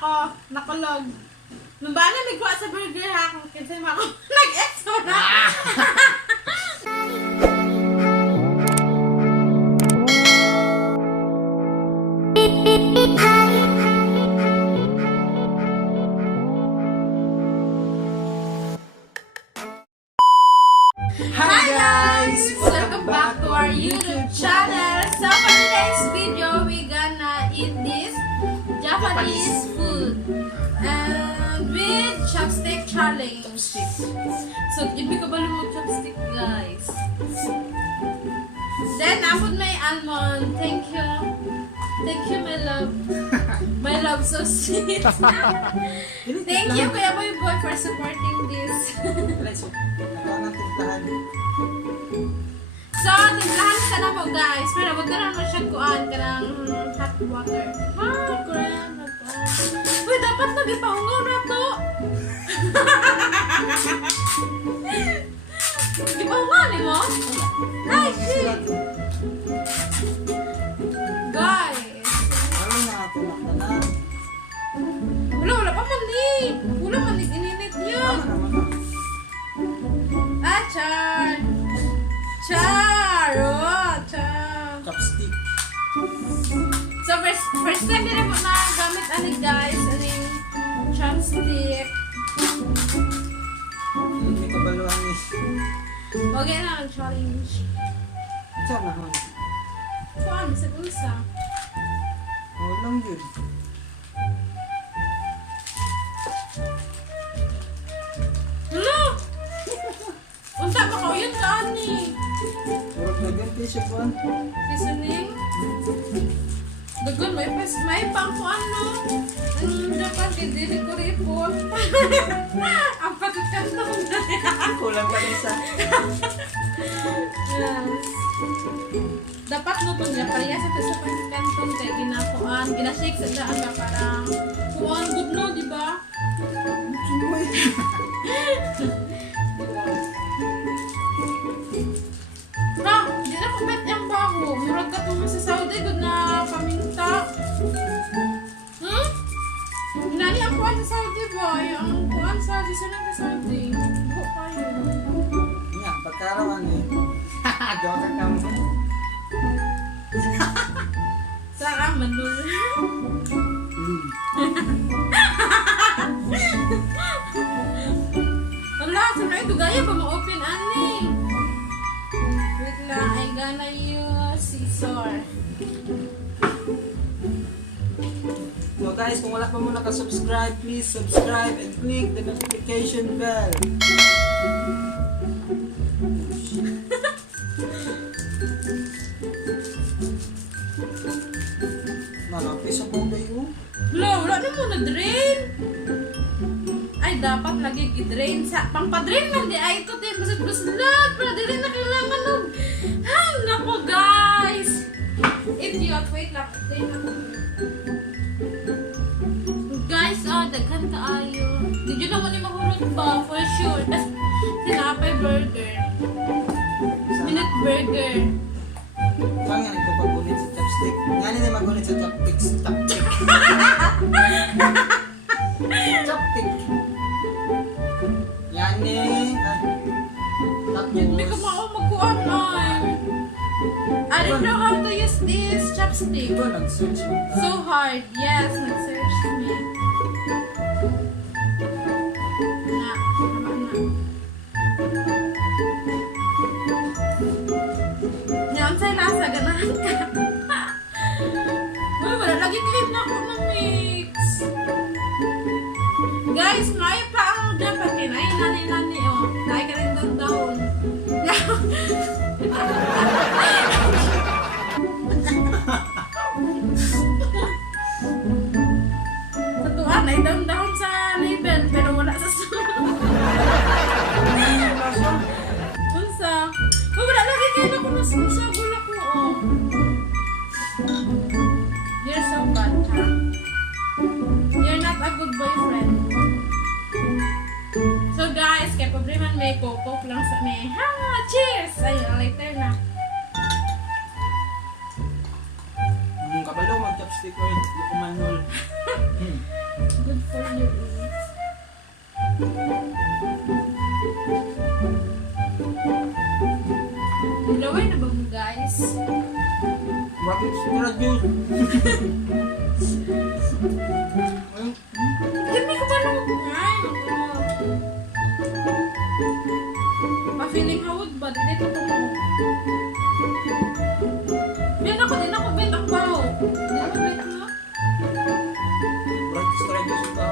ako, nakulog. Nung ba na nagkuha sa burger ha, kung kinsa mo ako, nag-exo na. Hi guys! Welcome back to our YouTube channel. So for today's video, we gonna eat this Japanese food and with chopstick challenge. So ibig ko ba lumog chopstick guys? Then I put my almond. Thank you. Thank you my love. My love so sweet. Thank you Kuya Boy Boy for supporting this. So, timplahan ka na po guys. Pero wag na naman siya kuhaan ka ng hot water. Uy, dapat nag-ipaungaw na to. Ipaungaw ni mo? Ay, shit! Guys! Wala pa man eh. Wala man ininit yun. Ah, char! Char! Oh, char! Chopstick. So, first time din po na gamit ani guys, aning chopstick. Hindi ko baluhan eh. Okay na ang challenge. Saan naman? Saan? Sa bulsa. Walang yun. Hello! Unta ba ko yun ka ani? Purok na ganti siya po. Seasoning? Dagon, may pang po ano? Ang dapat hindi ko report. Ang patutan na ko na yan. Kulang ka isa. Yes. Dapat lutong niya kaya sa pagkanton kay ginakuan, ginashake sa daan ka parang kuan good no, di ba? Chumoy. Ha, di na ko bet yung bago. Murag ka tumo sa Saudi good na paminta. Hmm? Nani ang kuan sa Saudi ba? Ang kuan sa Bisaya sa Saudi. Buko kayo. Nga, pagkarawan eh. Joke ka mo. Sarap manul. Wala, sana ito gaya ba ma-open ani? Wait lang, I gonna use scissor. So guys, kung wala pa mo nakasubscribe, please subscribe and click the notification bell. Malapis sa bombay mo. Wala na mo na-drain. Ay, dapat lagi i-drain. Pang-pa-drain man di ay ito. Basag-basag. Para di rin na kailangan ng... Ay, naku guys. Idiot. Wait lang. Drain ako. Guys, daghan kaayo. Di nyo naman yung mahulog ba? For sure. Tapos, tinapay burger. Minute burger. Saan nga ito pag-ulit sa chopstick? Nga nila mag-ulit sa chopstick. Chopstick. Chopstick. Yan eh. Hindi ko magkuhan ay. I don't know how to use this chopstick. Ito, nag-search mo. So hard. Yes, nag-search me. Na, tama na. Yan sa'y lasa, ganahan ka. Uy, wala lagi clean na ako ng mix. Guys, ngayon pa ang dapat kinay. Nani, oh. Naay ka rin doon down. Tatuan, ay down sa label, pero wala sa sunod. Unsa? Oh, wala lagi kayo na kung nasa gula ko, oh. You're so bad, ha? You're not a good boyfriend. So guys, kaya problema may coke lang sa may. Ha! Cheers! Ayun, later na. Kabalo mag-chopstick ko eh. Hindi ko manual. For you. Laway na ba mo guys? Bakit sila juice? Hindi ko ba nang... Ay, ako. Pa-feeling hawag ba? Dito ko mo. Din ako, bet ako ba? Din ako, bet mo. Bakit sila juice ba?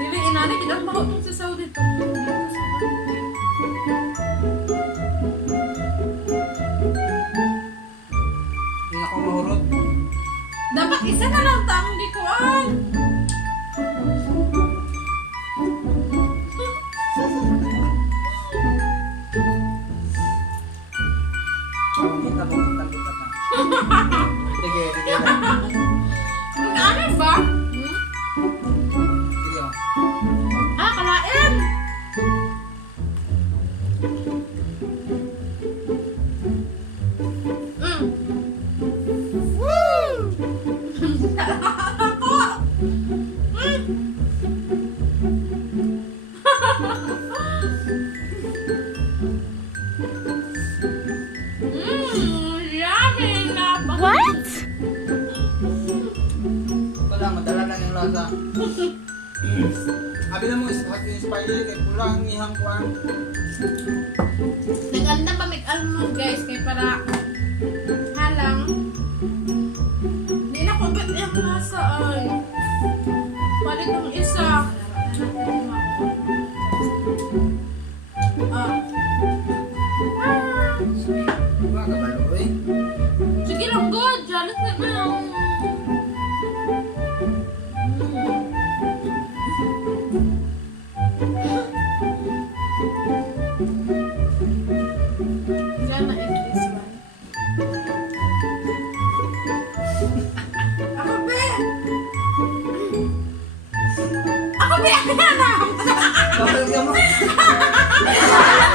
Dili, inani, kinang mahutong sa Saudi. Hindi ako mahurot. Dapat isa na lang tamang dikuan. Kita mo, kita na. Sige. Ano ba? Sige. Ah, kalain! Woo! Ako! Yummy! What? Wala, madala lang yung lasa. Abi na mo, spicy, kay pulang ihang kuwan. Naganda pa make almond guys kay para halang di na ko bet yung lasa ay palit ng isa Mga kabalo eh. sige lang good jalit na lang gana eat this one ako be ano Bakit ka mo?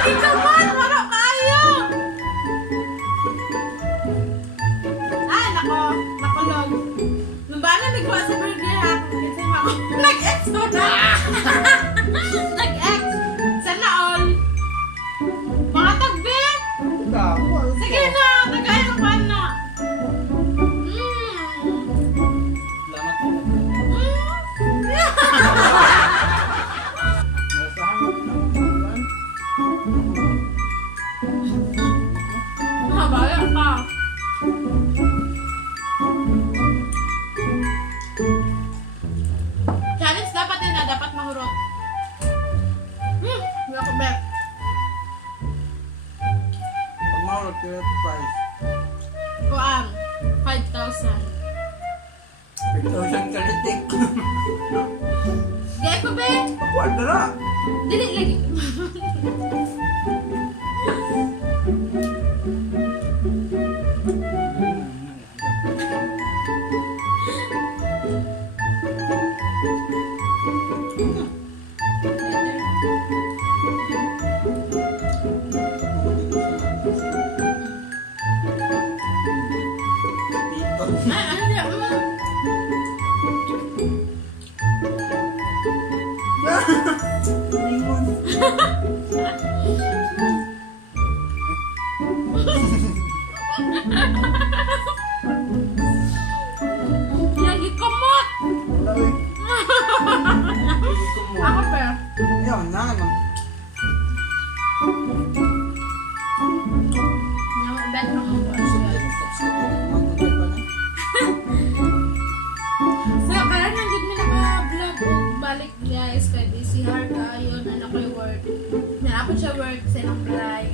ikaw man wala kayo ay nakulog nung ba na nagwa sa burger ha kasi ako nag-ex mo na nag-ex sana all mga tagbi sige na tagayin mo pa na Salamat po. Habaya ka. Challenge dapat yun na, dapat mahurot. Hindi ako bet. Pag mahulog kayo, price. Kuang, 5,000. 5,000 kalitik. Gaya ko be? Pakuan na na. Dili lagi. Ay, ano niya? Lagi kumot! Ako pa. Ayaw na naman. Bet ako po. So, kaya nang gud mi naka-vlog og balik guys kay si Harka yun anak ko yung work. Naapod siya work sa ilang balay.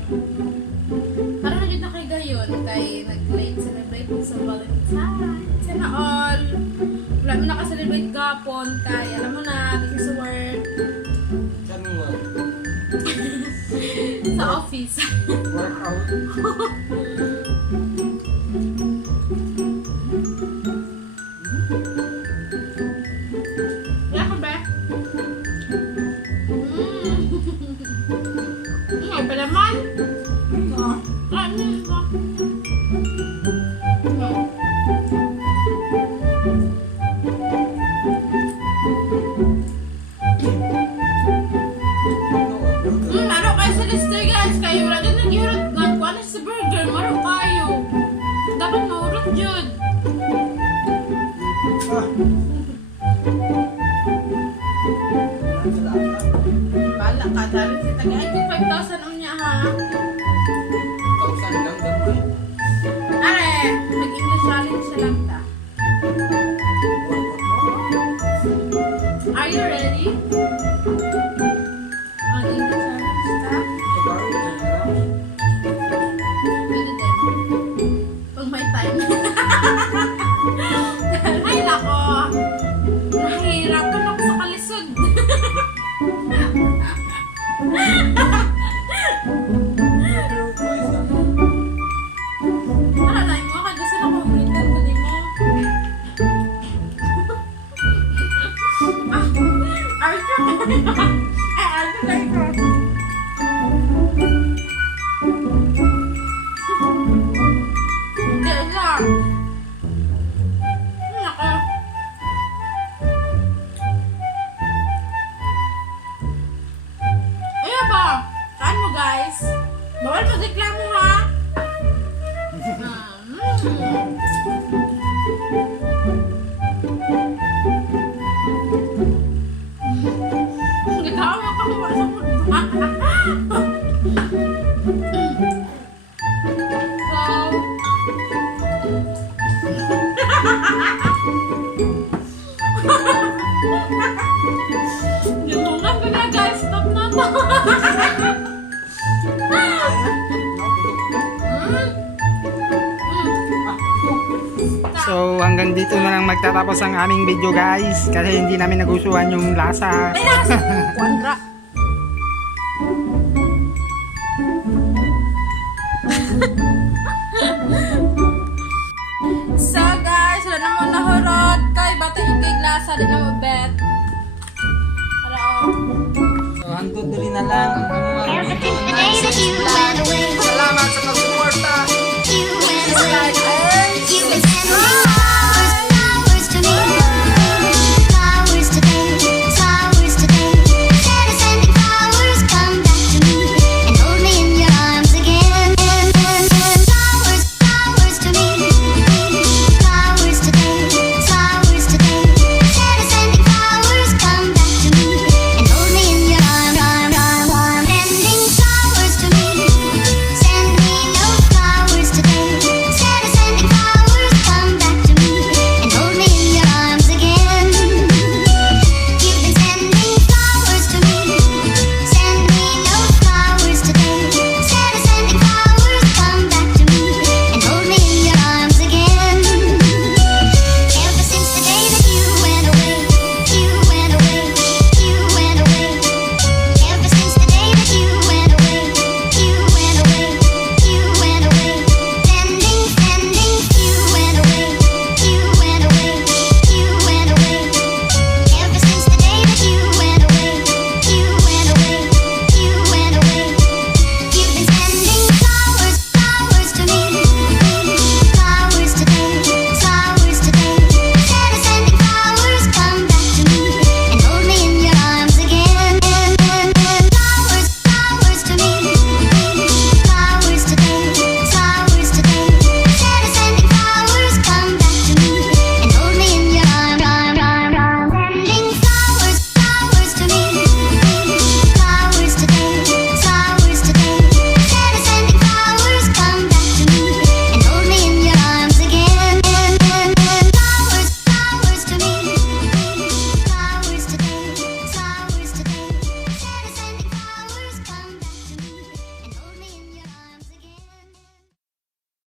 Para na gud na kay gayon kay nag-late celebrate sa Valentine's. Sana all. Wala mo naka-celebrate gapon kay alam mo na busy sa work. Saan mo work? Sa office. Workout. Wala ka ba? Ay, pa naman. Ano ba? Bala ka, dali si tagay ko 5,000 ang niya ha. 1,000 lang gamay. Are, mag-English challenge siya lang ta. Are you ready? Mag-English challenge ta? Pwede din. Pag may time. Ay, nako. Nahihirapan ako sa kalisod. Nanay mo, kaya gusto na kong ulitin ko din mo. Arthur! Arthur na ikaw. Hindi lang. Nako. Ayan ba? Saan mo guys? Bawal mo reklamo ha? Gitawa mo pa kung sa food. Gitungan ko na guys. Stop na to. So hanggang dito na lang magtatapos ang aming video guys kasi hindi namin nagustuhan yung lasa. Quadra. So guys, wala na mo nahurot kay bata ikig lasa din na mabet. Para So, hantod dali na lang ang